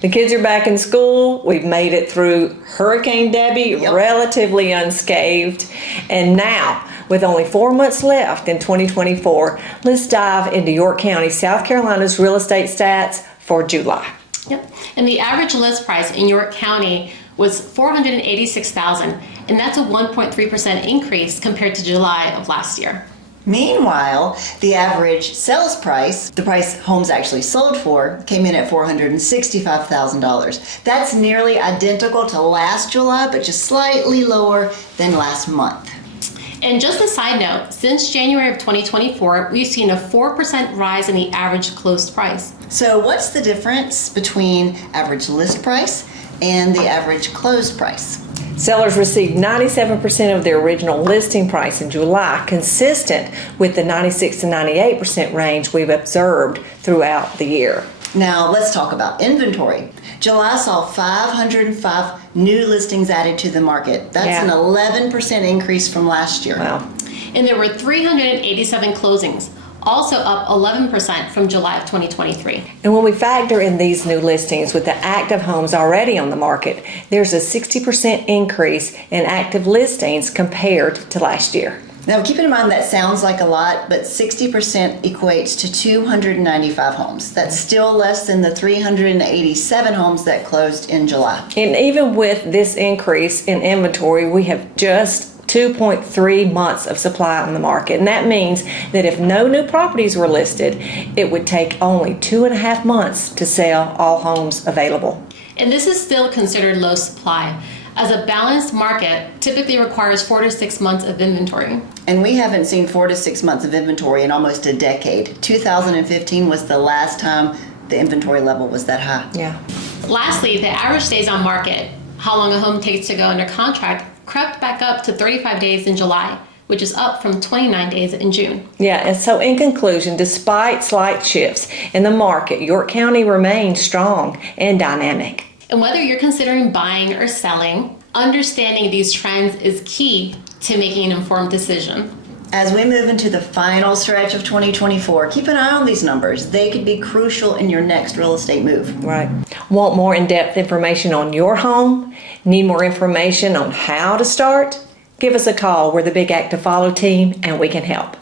The kids are back in school. We've made it through Hurricane Debbie relatively unscathed. And now, with only 4 months left in 2024, let's dive into York County, South Carolina's real estate stats for July. Yep. And the average list price in York County was $486,000, and that's a 1.3% increase compared to July of last year. Meanwhile, the average sales price, the price homes actually sold for, came in at $465,000. That's nearly identical to last July, but just slightly lower than last month. And just a side note, since January of 2024, we've seen a 4% rise in the average closed price. So what's the difference between average list price and the average closed price? Sellers received 97% of their original listing price in July, consistent with the 96 to 98% range we've observed throughout the year. Now let's talk about inventory. July saw 505 new listings added to the market. That's an 11% increase from last year. Wow. And there were 387 closings, also up 11% from July of 2023. And when we factor in these new listings with the active homes already on the market, there's a 60% increase in active listings compared to last year. Now keep in mind that sounds like a lot, but 60% equates to 295 homes. That's still less than the 387 homes that closed in July. And even with this increase in inventory, we have just 2.3 months of supply on the market. And that means that if no new properties were listed, it would take only 2.5 months to sell all homes available. And this is still considered low supply, as a balanced market typically requires 4 to 6 months of inventory. And we haven't seen 4 to 6 months of inventory in almost a decade. 2015 was the last time the inventory level was that high. Yeah. Lastly, the average days on market, how long a home takes to go under contract, crept back up to 35 days in July, which is up from 29 days in June. Yeah, and so in conclusion, despite slight shifts in the market, York County remains strong and dynamic. And whether you're considering buying or selling, understanding these trends is key to making an informed decision. As we move into the final stretch of 2024, keep an eye on these numbers. They could be crucial in your next real estate move. Right. Want more in-depth information on your home? Need more information on how to start? Give us a call. We're the Big Act to Follow team, and we can help.